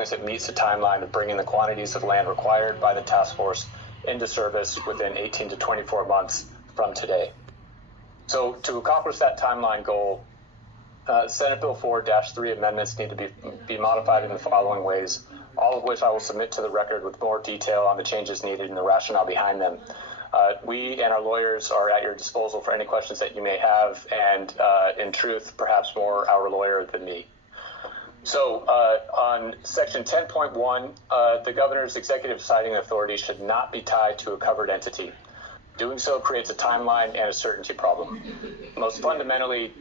as it meets the timeline of bringing the quantities of land required by the task force into service within 18 to 24 months from today. So to accomplish that timeline goal, Senate Bill 4-3 amendments need to be modified in the following ways, all of which I will submit to the record with more detail on the changes needed and the rationale behind them. We and our lawyers are at your disposal for any questions that you may have, and in truth, perhaps more our lawyer than me. So on section 10.1, the governor's executive deciding authority should not be tied to a covered entity. Doing so creates a timeline and a certainty problem. Most fundamentally,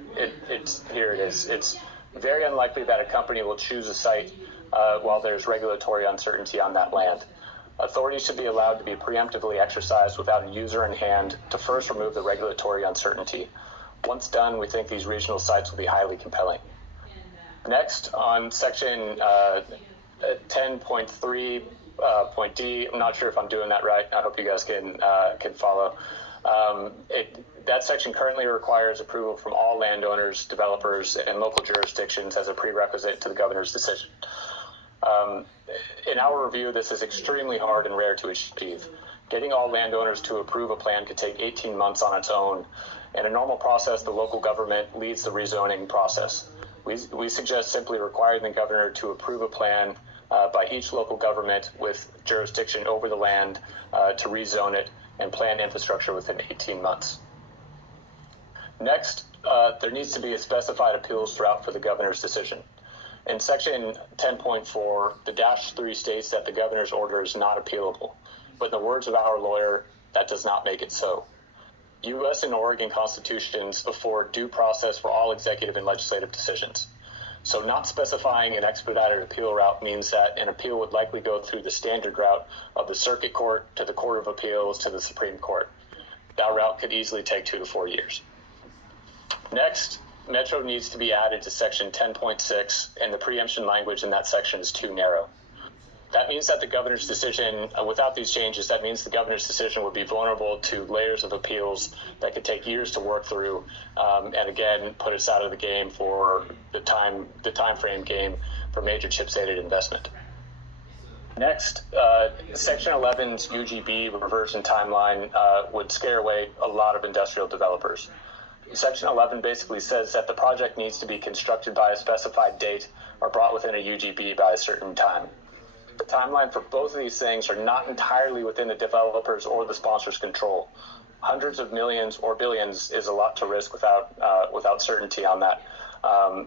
here it is. It's very unlikely that a company will choose a site while there's regulatory uncertainty on that land. Authority should be allowed to be preemptively exercised without a user in hand to first remove the regulatory uncertainty. Once done, we think these regional sites will be highly compelling. Next, on section 10.3, point D, I'm not sure if I'm doing that right. I hope you guys can follow. That section currently requires approval from all landowners, developers, and local jurisdictions as a prerequisite to the governor's decision. In our review, this is extremely hard and rare to achieve. Getting all landowners to approve a plan could take 18 months on its own. In a normal process, the local government leads the rezoning process. We suggest simply requiring the governor to approve a plan by each local government with jurisdiction over the land to rezone it and plan infrastructure within 18 months. Next, there needs to be a specified appeals route for the governor's decision. In section 10.4, the -3 states that the governor's order is not appealable, but in the words of our lawyer, that does not make it so. U.S. and Oregon constitutions afford due process for all executive and legislative decisions. So not specifying an expedited appeal route means that an appeal would likely go through the standard route of the circuit court to the Court of Appeals to the Supreme Court. That route could easily take 2 to 4 years. Next, Metro needs to be added to section 10.6, and the preemption language in that section is too narrow. That means that the governor's decision, without these changes, that means the governor's decision would be vulnerable to layers of appeals that could take years to work through, and again, put us out of the game for the time frame game for major chip-aided investment. Next, Section 11's UGB reversion timeline would scare away a lot of industrial developers. Section 11 basically says that the project needs to be constructed by a specified date or brought within a UGB by a certain time. The timeline for both of these things are not entirely within the developers or the sponsor's control. Hundreds of millions or billions is a lot to risk without certainty on that.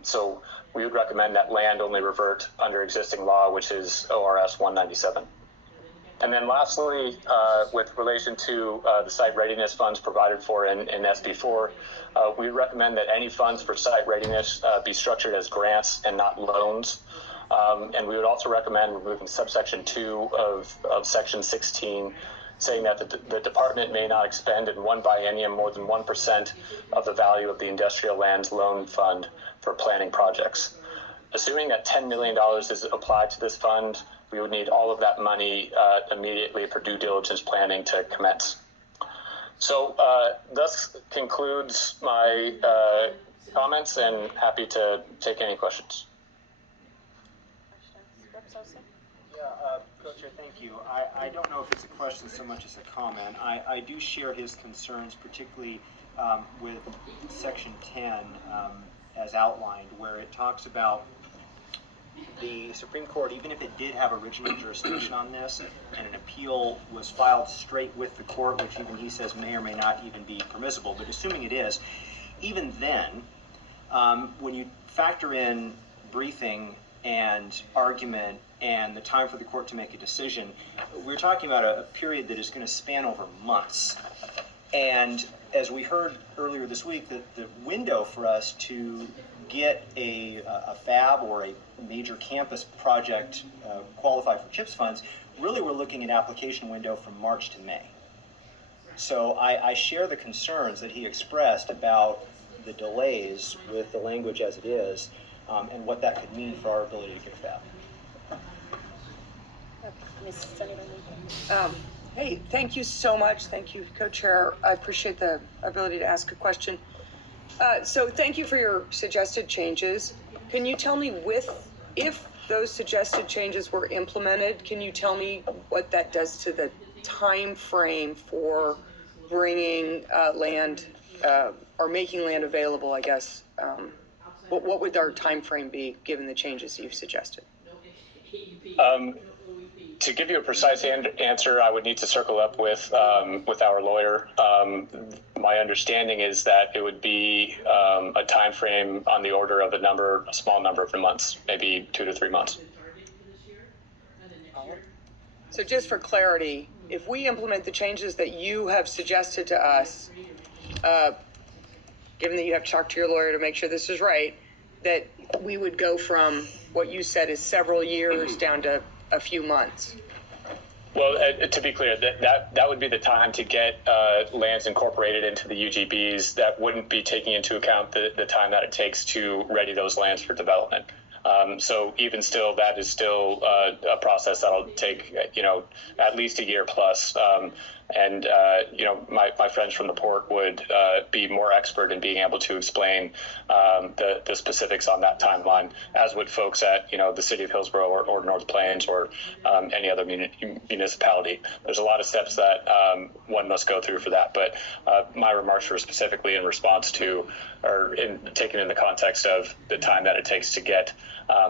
So we would recommend that land only revert under existing law, which is ORS 197. And then lastly, with relation to the site readiness funds provided for in SB4, we recommend that any funds for site readiness be structured as grants and not loans. And we would also recommend removing subsection 2 of section 16, saying that the department may not expend in one biennium more than 1% of the value of the industrial lands loan fund for planning projects. Assuming that $10 million is applied to this fund, we would need all of that money immediately for due diligence planning to commence. So thus concludes my comments, and happy to take any questions. Yeah, Co-Chair, thank you. I don't know if it's a question so much as a comment. I do share his concerns, particularly with Section 10 as outlined, where it talks about the Supreme Court, even if it did have original jurisdiction on this, and an appeal was filed straight with the court, which even he says may or may not even be permissible, but assuming it is, even then, when you factor in briefing and argument and the time for the court to make a decision, we're talking about a period that is going to span over months. And as we heard earlier this week, the window for us to get a fab or a major campus project qualified for CHIPS funds, really we're looking at application window from March to May. So I share the concerns that he expressed about the delays with the language as it is, and what that could mean for our ability to get a fab. Hey, thank you so much. Thank you, Co-Chair. I appreciate the ability to ask a question. So thank you for your suggested changes. Can you tell me if those suggested changes were implemented, can you tell me what that does to the time frame for bringing land or making land available, I guess? What would our time frame be given the changes you've suggested? To give you a precise answer, I would need to circle up with our lawyer. My understanding is that it would be a time frame on the order of a small number of months, maybe 2 to 3 months. So just for clarity, if we implement the changes that you have suggested to us, given that you have to talk to your lawyer to make sure this is right, that we would go from what you said is several years down to a few months. Well, to be clear, that would be the time to get lands incorporated into the UGBs. That wouldn't be taking into account the time that it takes to ready those lands for development. So even still, that is still a process that'll take, at least a year plus. My friends from the port would be more expert in being able to explain the specifics on that timeline, as would folks at, the city of Hillsboro or North Plains or any other municipality. There's a lot of steps that one must go through for that. But my remarks were specifically in response to, or taken in the context of the time that it takes to get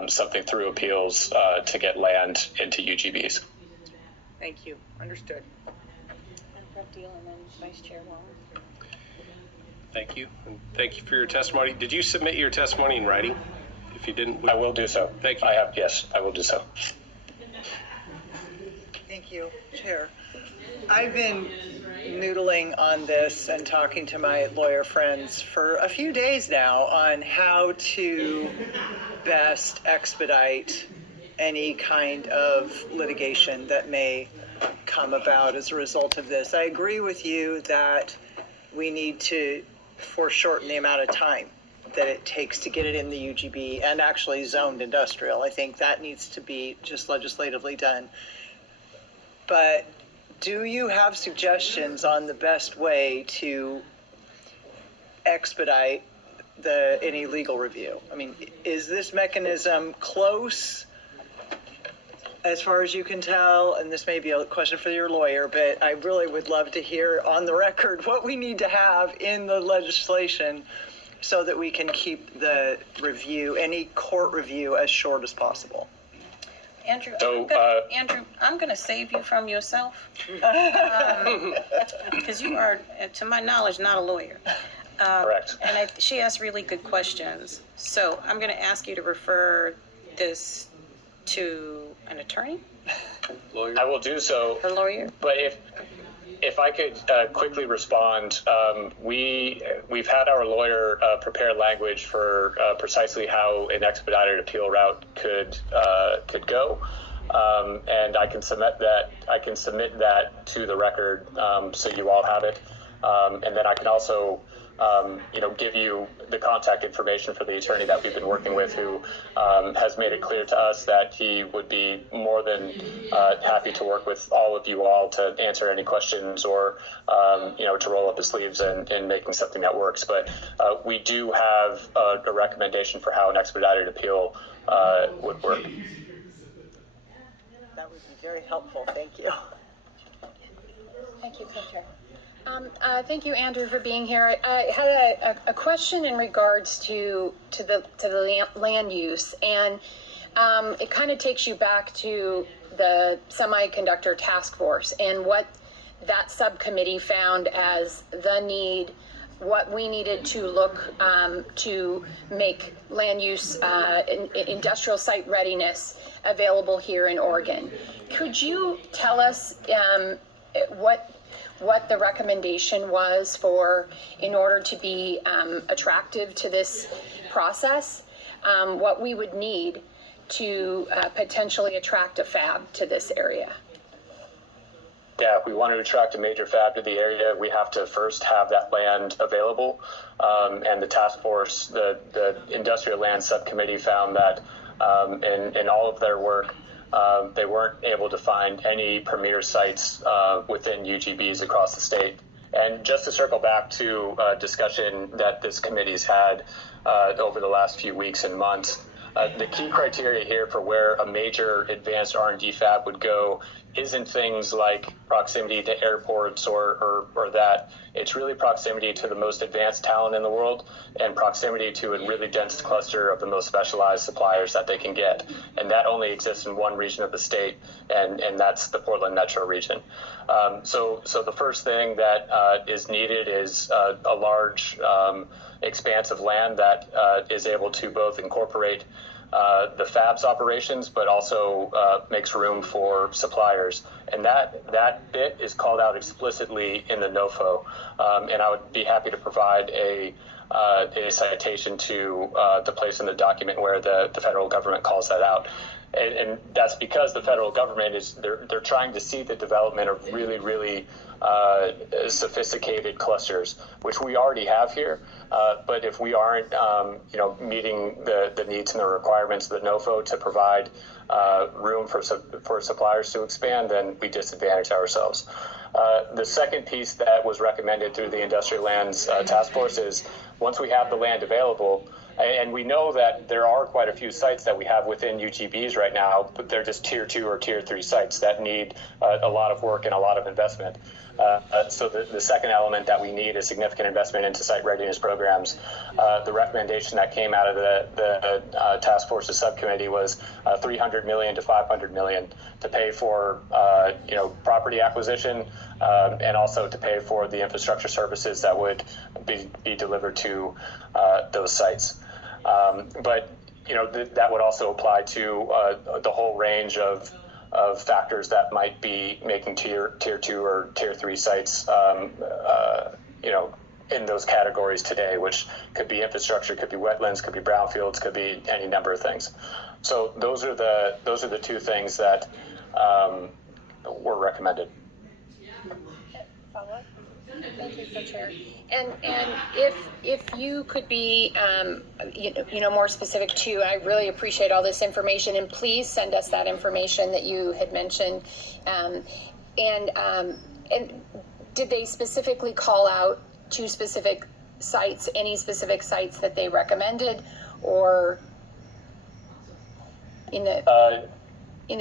something through appeals to get land into UGBs. Thank you. Understood. Deal, and then Vice Chair Wong. Thank you. And thank you for your testimony. Did you submit your testimony in writing? If you didn't, I will do so. Thank you. Yes, I will do so. Thank you, Chair. I've been noodling on this and talking to my lawyer friends for a few days now on how to best expedite any kind of litigation that may come about as a result of this. I agree with you that we need to foreshorten the amount of time that it takes to get it in the UGB and actually zoned industrial. I think that needs to be just legislatively done. But do you have suggestions on the best way to expedite any legal review? I mean, is this mechanism close as far as you can tell? And this may be a question for your lawyer, but I really would love to hear on the record what we need to have in the legislation so that we can keep the review, any court review, as short as possible. Andrew, Andrew, I'm going to save you from yourself because you are, to my knowledge, not a lawyer. Correct. And she asked really good questions. So I'm going to ask you to refer this to an attorney? lawyer. I will do so. A lawyer? But if I could quickly respond, we've had our lawyer prepare language for precisely how an expedited appeal route could go, and I can submit that to the record so you all have it, and then I can also give you the contact information for the attorney that we've been working with, who has made it clear to us that he would be more than happy to work with all of you all to answer any questions or, to roll up his sleeves in making something that works. But we do have a recommendation for how an expedited appeal would work. That would be very helpful. Thank you. Thank you, Co-Chair. Thank you, Andrew, for being here. I had a question in regards to the land use, and it kind of takes you back to the semiconductor task force and what that subcommittee found as the need, what we needed to look to make land use industrial site readiness available here in Oregon. Could you tell us what the recommendation was for in order to be attractive to this process, what we would need to potentially attract a fab to this area? Yeah, if we want to attract a major fab to the area, we have to first have that land available. And the task force, the industrial land subcommittee, found that in all of their work, they weren't able to find any premier sites within UGBs across the state. And just to circle back to a discussion that this committee's had over the last few weeks and months, The key criteria here for where a major advanced R&D fab would go isn't things like proximity to airports or that. It's really proximity to the most advanced talent in the world and proximity to a really dense cluster of the most specialized suppliers that they can get. And that only exists in one region of the state, and that's the Portland metro region. So the first thing that is needed is a large expanse of land that is able to both incorporate the fab's operations, but also makes room for suppliers. And that bit is called out explicitly in the NOFO. And I would be happy to provide a citation to the place in the document where the federal government calls that out. And that's because the federal government they're trying to see the development of really, really sophisticated clusters, which we already have here. But if we aren't, meeting the needs and the requirements of the NOFO to provide room for suppliers to expand, then we disadvantage ourselves. The second piece that was recommended through the Industrial Lands Task Force is once we have the land available, and we know that there are quite a few sites that we have within UGBs right now, but they're just tier 2 or tier 3 sites that need a lot of work and a lot of investment. So the second element that we need is significant investment into site readiness programs. The recommendation that came out of the task force's subcommittee was $300 million to $500 million to pay for property acquisition and also to pay for the infrastructure services that would be delivered to those sites. But that would also apply to the whole range of factors that might be making tier 2 or tier 3 sites, in those categories today, which could be infrastructure, could be wetlands, could be brownfields, could be any number of things. So those are the two things that were recommended. Follow-up? Thank you, Co-Chair. And if you could be more specific too, I really appreciate all this information, and please send us that information that you had mentioned. And did they specifically call out two specific sites, any specific sites that they recommended, or in the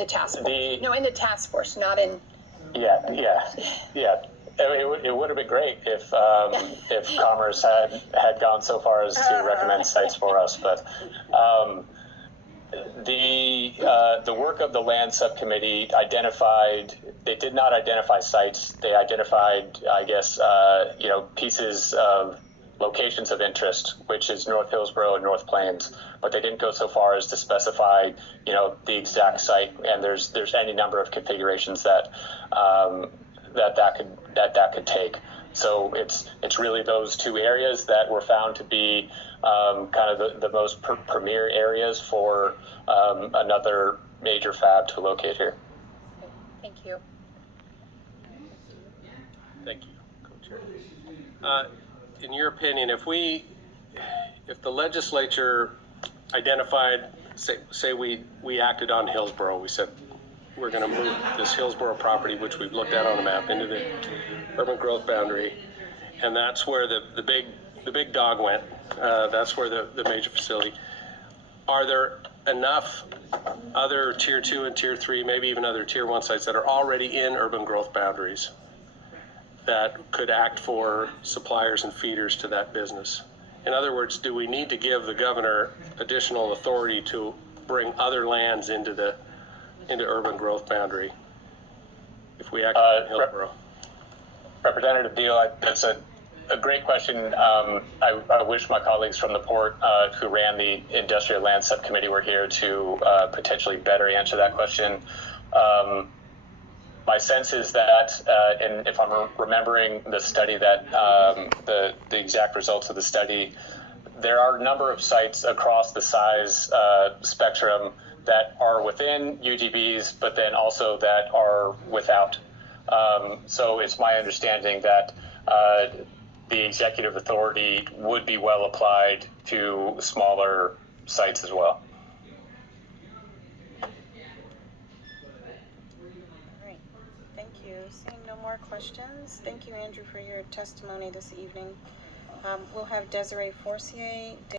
task force? In the task force, not in. Yeah. It would have been great if Commerce had gone so far as to recommend sites for us, but the work of the land subcommittee they did not identify sites. They identified, I guess, pieces of locations of interest, which is North Hillsboro and North Plains, but they didn't go so far as to specify, the exact site. And there's any number of configurations that could take. So it's really those two areas that were found to be kind of the most premier areas for another major fab to locate here. Thank you. Thank you, Co-Chair. In your opinion, if the legislature identified, say we acted on Hillsboro, we said we're going to move this Hillsboro property, which we've looked at on the map, into the urban growth boundary, and that's where the big dog went. That's where the major facility. Are there enough other tier 2 and tier 3, maybe even other tier 1 sites that are already in urban growth boundaries that could act for suppliers and feeders to that business? In other words, do we need to give the governor additional authority to bring other lands into urban growth boundary if we act in Hillsboro? Representative Deal, that's a great question. I wish my colleagues from the port who ran the Industrial Land Subcommittee were here to potentially better answer that question. My sense is that, and if I'm remembering the study, that the exact results of the study, there are a number of sites across the size spectrum that are within UGBs, but then also that are without. So it's my understanding that the executive authority would be well applied to smaller sites as well. All right, thank you. Seeing no more questions, thank you, Andrew, for your testimony this evening. We'll have Desiree Forcier.